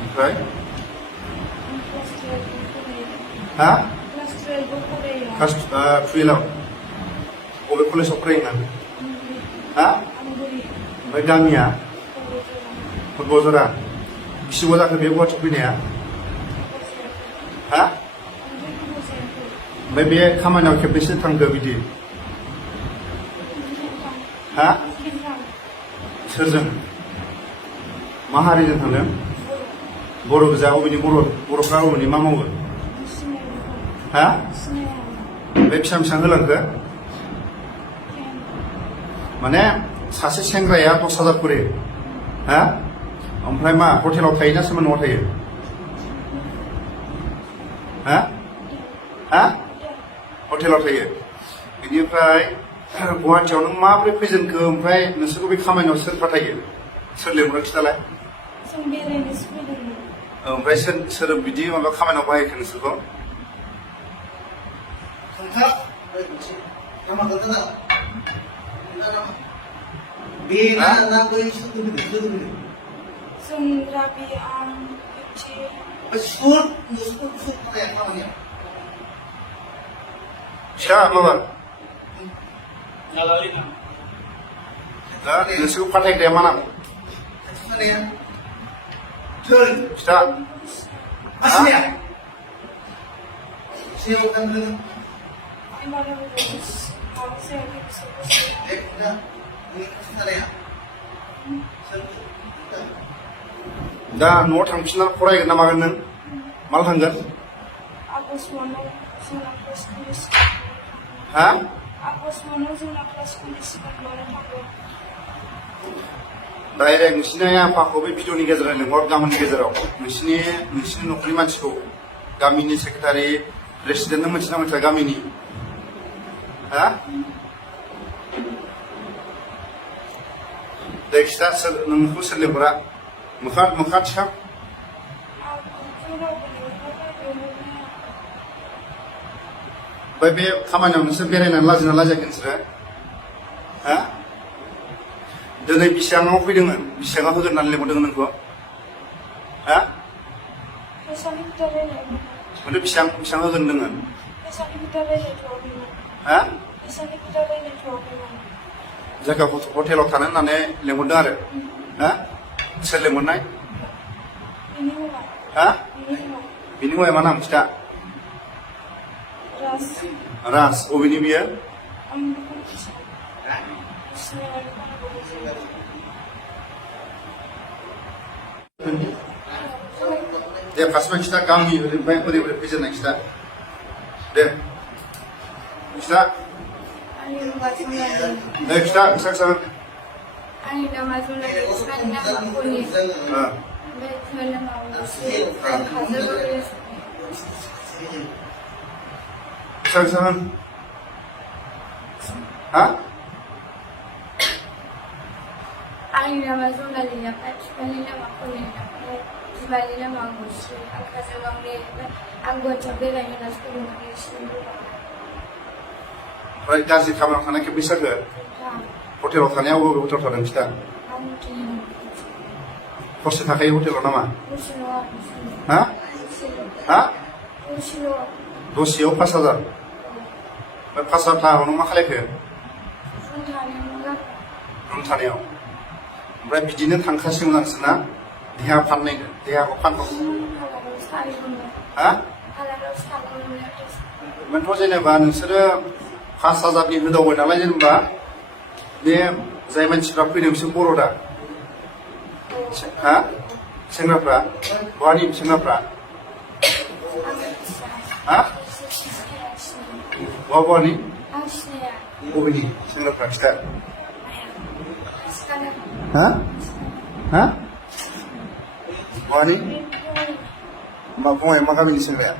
ओमफ्राय हा क्लास 12 बबे कलेजाव फरायो नों हा ओमफ्राय गामिया फुटबलजरा बेसेबां जाखो बे गुवाहाटियाव फैनाया हा ओमफ्राय बे खामानियाव खेबबेसे थांखो बिदि हा सोरजों मा हारिजों थांदों बर' गोजा अबेनि बर'फ्रा अबेनि मा मावो हा बे बेसेबां होलांखो माने सासे सेंग्राया 10,000 खरि हा ओमफ्राय मा हटेलाव थायोना सोरबा न'आव थायो हा हा हटेलाव थायो बेनिफ्राय गुवाहाटियाव नों माबोरै फैजेनखो ओमफ्राय नोंसोरखौ बे खामानियाव सोर फाथायो सोर लेंहरो खिथालाय ओमफ्राय सोर बिदि माबा खामानियाव बाहायखो नोंसोरखौ फिसा माबा दा नोंसोरखौ फाथायग्राया मा नाम फिथा दा न'आव थांफिनना फरायगोन ना मागोन नों माला थांगोन हा डाइरेक्ट नोंसिनि आफाखौ बे भिडिअनि गेजेराव लिंहर गामिनि गेजेराव नोंसिनि न'खरनि मानसिखौ गामिनि सेक्रेटारि प्रेसिडेन्ट नों मोनथिना मोनथिया गामिनि हा दे खिथा नोंखौ सोर लिंहरा मोखा थिखां ओमफ्राय बे खामानियाव नोंसोर बेरायनानै लाजिना लाजियाखै नोंसोरो हा दिनै बेसेबाङाव फैदोंमोन बेसेबाङाव होगोन होननानै लिंहरदोंमोन नोंखौ हा माने बेसेबां होगोन नोङो हा जायगा हटेलाव थानो होननानै लिंहरदों आरो हा सोर लिंहरनाय हा बिनि हौवाया मा नाम खिथा राज अबेनि बियो दे फार्स्टआव खिथा गावनि ओरैनिफ्राय बोरै फैजेननाय खिथा दे खिथा दे खिथा आंनि नामा जुनालि बिफानि नामा कलि ओमफ्राय बिफानि नामा हा आंनि नामा जुनालि ओमफ्राय बिफानि नामा कलि बिमानि नामा मुस्रि आं काजलगावनि आं गुवाहाटियाव बेरायनो होनना सोलोंगासिनो ओमफ्राय गाज्रि खामानियाव थानाय खेबबेसे जाखो हटेलाव थानाया बबे हटेलाव थादों खिथा हरसे थाखायो हटेलाव नामा हा हा दसेयाव 5,000 ओमफ्राय 5,000 थाखाखौ नों मा खालायखो रुम थानायाव ओमफ्राय बिदिनो थांखासिगोन नोंसोरना देहाखौ फानथाव हा ओमफ्रायथ' जेनेबा नोंसोरो 5,000नि होदावबाय नालाय जेनेबा बे जाय मानसिफ्रा फैदों बिसोर बर' दा हा सेंग्राफ्रा बहानि सेंग्राफ्रा हा बहानि बबेनि सेंग्राफ्रा खिथा हा हा बहानि मा बुंनाय मा गामिनि सेंग्राया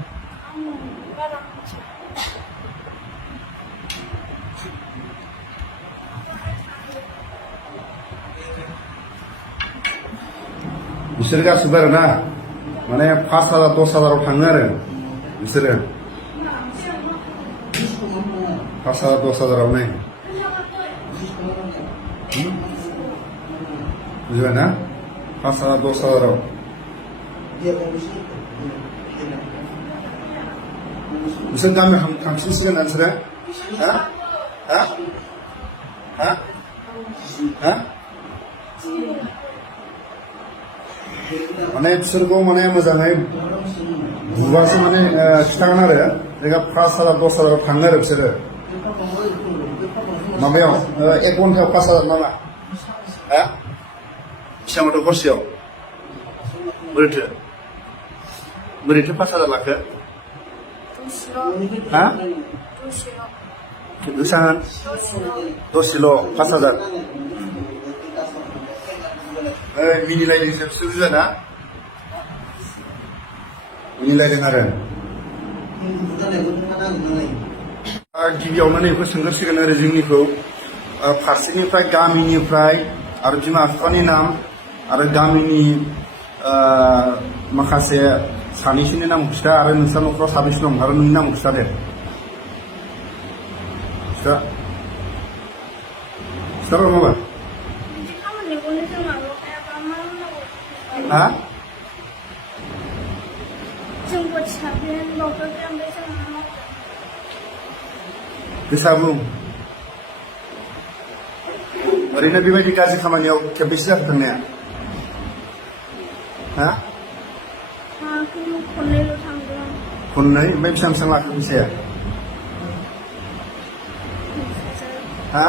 बिसोर गासिबो आरो ना माने 5,000 10,000 थाङो आरो बिसोरो 5,000 10,000 बुजिबाय ना 5,000 10,000 नोंसोर गामियाव थांफिनसिगोन ना नोंसोरो हा हा हा हा माने बिसोरखौ माने मोजाङै बुबासो माने खिथागोन आरो जायगा 5,000 10,000 थाङो आरो बिसोरो माबायाव 1 घन्टायाव 5,000 नामा हा बेसेबांथ' हरसेयाव बोरैथो 5,000 लाखो हा बेसेबां दसेल' 5,000 मिनिलायदोंसो बिसोर बुजिबायना मिनिलायदों आरो गिबियावनो नैखौ सोंग्रोसिगोन आरो जोंनिखौ फारसेनिफ्राय गामिनिफ्राय आरो बिमा बिफानि नाम आरो गामिनि माखासे सानैसोनि नाम खिथा आरो नोंस्रा न'खराव साबैसे दं आरो नोंनि नामखौ खिथा दे खिथार' माबा हा गोसा बुं ओरैनो बेबायदि गाज्रि खामानियाव खेबबेसे जाखो थांनाया हा खननै ओमफ्राय बेसेबां लाखो फैसाया हा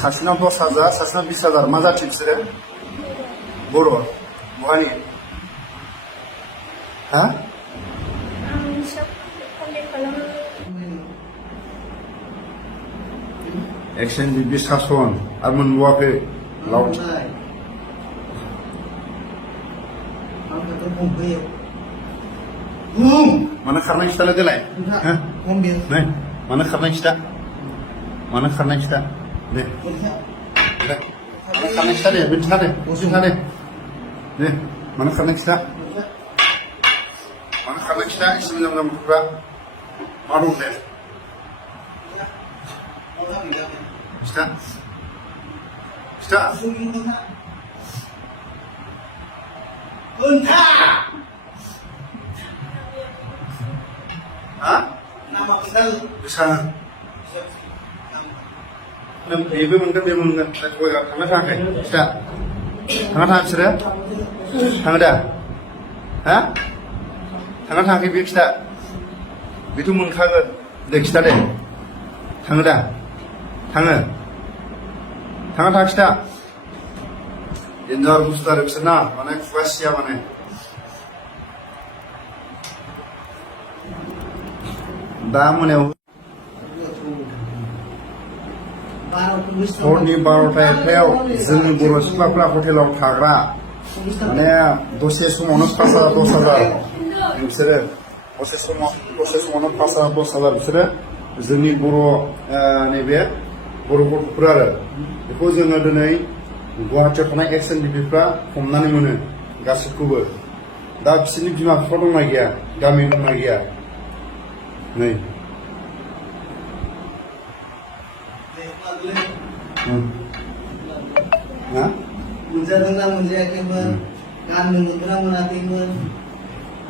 सासेनाव 10,000 सासेनाव 20,000 मा जाथि बिसोरो बर' बहानि हा एक्सन बिबि सासन आरो मोनबावाखै लावथि मानो खारनाय खिथालाय देलाय नै मानो खारनाय खिथा दे मानो खारनाय खिथा दे बे खिथा दे दे मानो खारनाय खिथा एसे मोजां मोजां गथ'फ्रा मा दं दे खिथा हा गोसा बेबो मोनगोन थांना थाङाखै खिथा थाङा बिसोरो थाङो दा हा थाङा थाङाखै बे खिथा बेथ' मोनखागोन दे खिथा दे थाङो दा थाङा खिथा डेन्जार बुस्थु आरो बिसोर ना माने खुगा सिया माने दा मोनायाव हरनि 12ता 1टायाव जोंनि बर' सिख्लाफ्रा हटेलाव थाग्रा माने दसे समावनो 5,000 10,000 बिसोरो दसे समावनो 5,000 10,000 बिसोरो जोंनि बर' नैबे बर' गथ'फोर आरो बेखौ जोङो दिनै गुवाहाटियाव थानाय एक्स एनडिपिफ्रा हमनानै मोनो गासिबखौबो दा बिसोरनि बिमा बिफा दंना गैया गामि दंना गैया नै मोनजादोंना मोनजायाखैमोन गाननो मोनदोंना मोनाखैमोन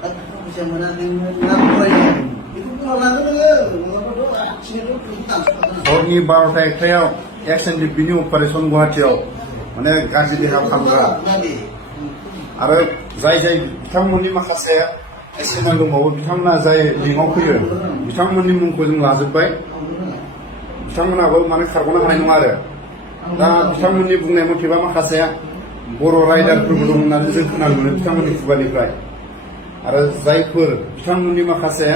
थाखा फैसा मोनाखैमोन ना फरायदों बेखौ बुंहरनांगौ नोङो हरनि 12ता 1टायाव एक्स एनडिपिनि अपारेसन गुवाहाटियाव माने गाज्रि देहा फाहामग्रा आरो जाय बिथांमोननि माखासे एसेमान दंबावो बिथांमोना जाय लिंकआव फैयो बिथांमोननि मुंखौ जों लाजोब्बाय बिथांमोनाबो माने खारग'नो हानाय नङा आरो दा बिथांमोननि बुंनाय मथेबा माखासे बर' राइडारफोरबो दं होननानै जों खोनानो मोनो बिथांमोननि खुगानिफ्राय आरो जायफोर बिथांमोननि माखासे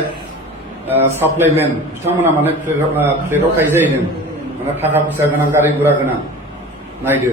साप्लाइमेन बिथांमोना माने फ्लेटआव थायो जाहैदों माने थाखा फैसा गोनां गारि गुरा गोनां नायदो